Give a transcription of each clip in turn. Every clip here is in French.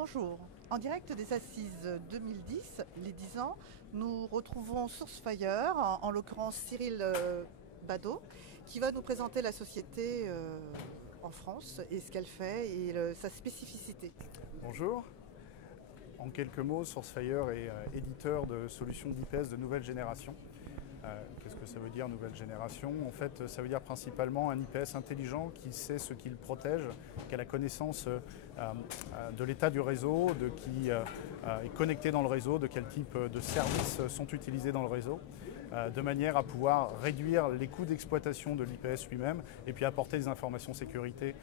Bonjour. En direct des Assises 2010, les 10 ans, nous retrouvons Sourcefire, en l'occurrence Cyril Badeau, qui va nous présenter la société en France et ce qu'elle fait et sa spécificité. Bonjour. En quelques mots, Sourcefire est éditeur de solutions d'IPS de nouvelle génération. Qu'est-ce que ça veut dire nouvelle génération? En fait, ça veut dire principalement un IPS intelligent qui sait ce qu'il protège, qui a la connaissance de l'état du réseau, de qui est connecté dans le réseau, de quel type de services sont utilisés dans le réseau, de manière à pouvoir réduire les coûts d'exploitation de l'IPS lui-même et puis apporter des informations sécurité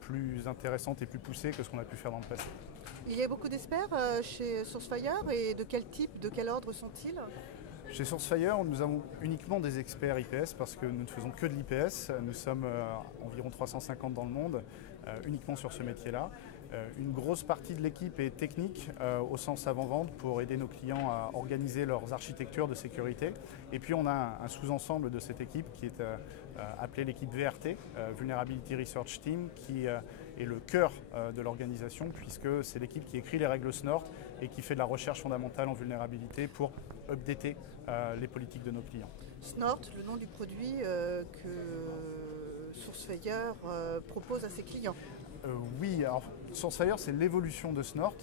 plus intéressantes et plus poussées que ce qu'on a pu faire dans le passé. Il y a beaucoup d'experts chez Sourcefire et de quel type, de quel ordre sont-ils? Chez Sourcefire, nous avons uniquement des experts IPS parce que nous ne faisons que de l'IPS. Nous sommes environ 350 dans le monde, uniquement sur ce métier-là. Une grosse partie de l'équipe est technique au sens avant-vente pour aider nos clients à organiser leurs architectures de sécurité. Et puis on a un sous-ensemble de cette équipe qui est appelée l'équipe VRT, Vulnerability Research Team, qui est le cœur de l'organisation puisque c'est l'équipe qui écrit les règles SNORT et qui fait de la recherche fondamentale en vulnérabilité pour updater les politiques de nos clients. SNORT, le nom du produit que Sourcefire propose à ses clients. Oui, alors Sourcefire, c'est l'évolution de Snort.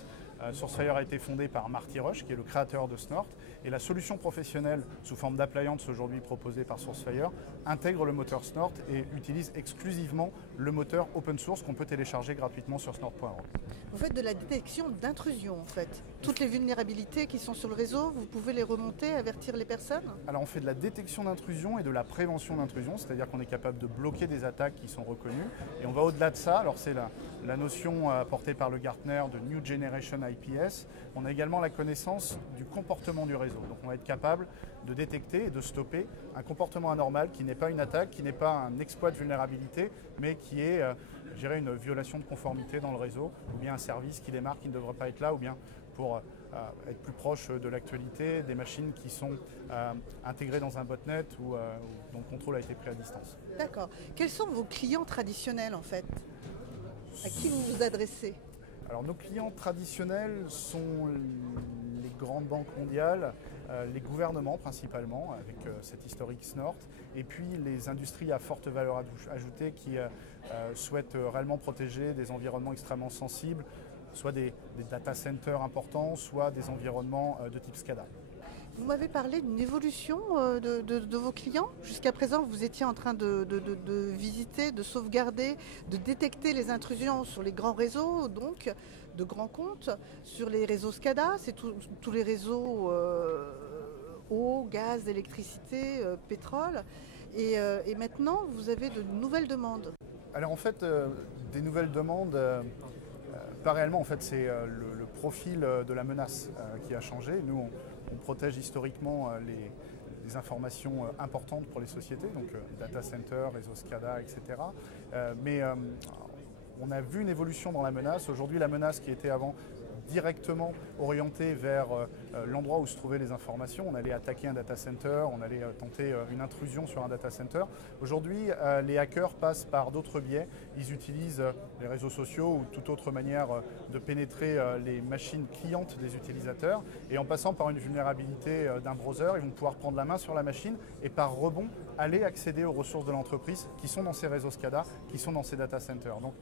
Sourcefire a été fondé par Marty Rush, qui est le créateur de Snort. Et la solution professionnelle sous forme d'appliance aujourd'hui proposée par Sourcefire intègre le moteur Snort et utilise exclusivement le moteur open source qu'on peut télécharger gratuitement sur snort.org. Vous faites de la détection d'intrusion en fait. Toutes les vulnérabilités qui sont sur le réseau, vous pouvez les remonter, avertir les personnes? Alors on fait de la détection d'intrusion et de la prévention d'intrusion, c'est-à-dire qu'on est capable de bloquer des attaques qui sont reconnues. Et on va au-delà de ça, alors c'est la notion apportée par le Gartner de New Generation IPS. On a également la connaissance du comportement du réseau. Donc on va être capable de détecter et de stopper un comportement anormal qui n'est pas une attaque, qui n'est pas un exploit de vulnérabilité, mais qui est, je dirais, une violation de conformité dans le réseau, ou bien un service qui démarre qui ne devrait pas être là, ou bien pour être plus proche de l'actualité, des machines qui sont intégrées dans un botnet ou dont le contrôle a été pris à distance. D'accord. Quels sont vos clients traditionnels en fait? À qui vous vous adressez? Alors nos clients traditionnels sont les grandes banques mondiales, les gouvernements principalement, avec cet historique SNORT, et puis les industries à forte valeur ajoutée qui souhaitent réellement protéger des environnements extrêmement sensibles, soit des data centers importants, soit des environnements de type SCADA. Vous m'avez parlé d'une évolution de vos clients. Jusqu'à présent, vous étiez en train de visiter, de sauvegarder, de détecter les intrusions sur les grands réseaux, donc de grands comptes, sur les réseaux SCADA, c'est tous les réseaux eau, gaz, électricité, pétrole. Et maintenant, vous avez de nouvelles demandes. Alors en fait, des nouvelles demandes, pas réellement, en fait c'est le profil de la menace qui a changé. Nous, on protège historiquement les informations importantes pour les sociétés, donc data center, réseau SCADA, etc. Mais on a vu une évolution dans la menace. Aujourd'hui, la menace qui était avant directement orientée vers l'endroit où se trouvaient les informations. On allait attaquer un data center, on allait tenter une intrusion sur un data center. Aujourd'hui, les hackers passent par d'autres biais. Ils utilisent les réseaux sociaux ou toute autre manière de pénétrer les machines clientes des utilisateurs. Et en passant par une vulnérabilité d'un browser, ils vont pouvoir prendre la main sur la machine et par rebond, aller accéder aux ressources de l'entreprise qui sont dans ces réseaux SCADA, qui sont dans ces data centers. Donc,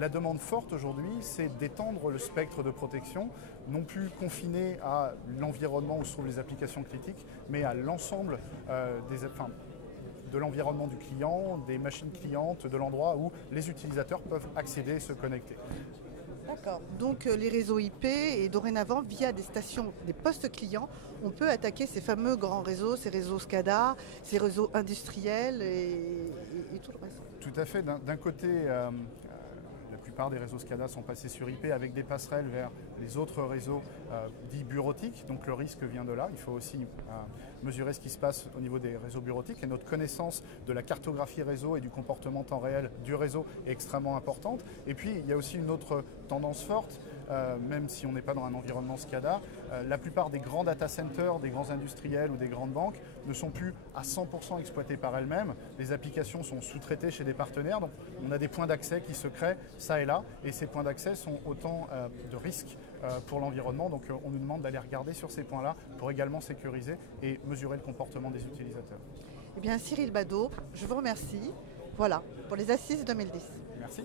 la demande forte aujourd'hui, c'est d'étendre le spectre de protection, non plus confiné à l'environnement où se trouvent les applications critiques, mais à l'ensemble de l'environnement du client, des machines clientes, de l'endroit où les utilisateurs peuvent accéder et se connecter. D'accord. Donc les réseaux IP et dorénavant, via des stations, des postes clients, on peut attaquer ces fameux grands réseaux, ces réseaux SCADA, ces réseaux industriels et tout le reste. Tout à fait. D'un côté, la plupart des réseaux SCADA sont passés sur IP avec des passerelles vers les autres réseaux dits bureautiques. Donc le risque vient de là. Il faut aussi mesurer ce qui se passe au niveau des réseaux bureautiques. Et notre connaissance de la cartographie réseau et du comportement temps réel du réseau est extrêmement importante. Et puis il y a aussi une autre tendance forte. même si on n'est pas dans un environnement SCADA. La plupart des grands data centers, des grands industriels ou des grandes banques ne sont plus à 100% exploités par elles-mêmes. Les applications sont sous-traitées chez des partenaires, donc on a des points d'accès qui se créent ça et là, et ces points d'accès sont autant de risques pour l'environnement, donc on nous demande d'aller regarder sur ces points-là pour également sécuriser et mesurer le comportement des utilisateurs. Eh bien, Cyril Badeau, je vous remercie. Voilà, pour les Assises 2010. Merci.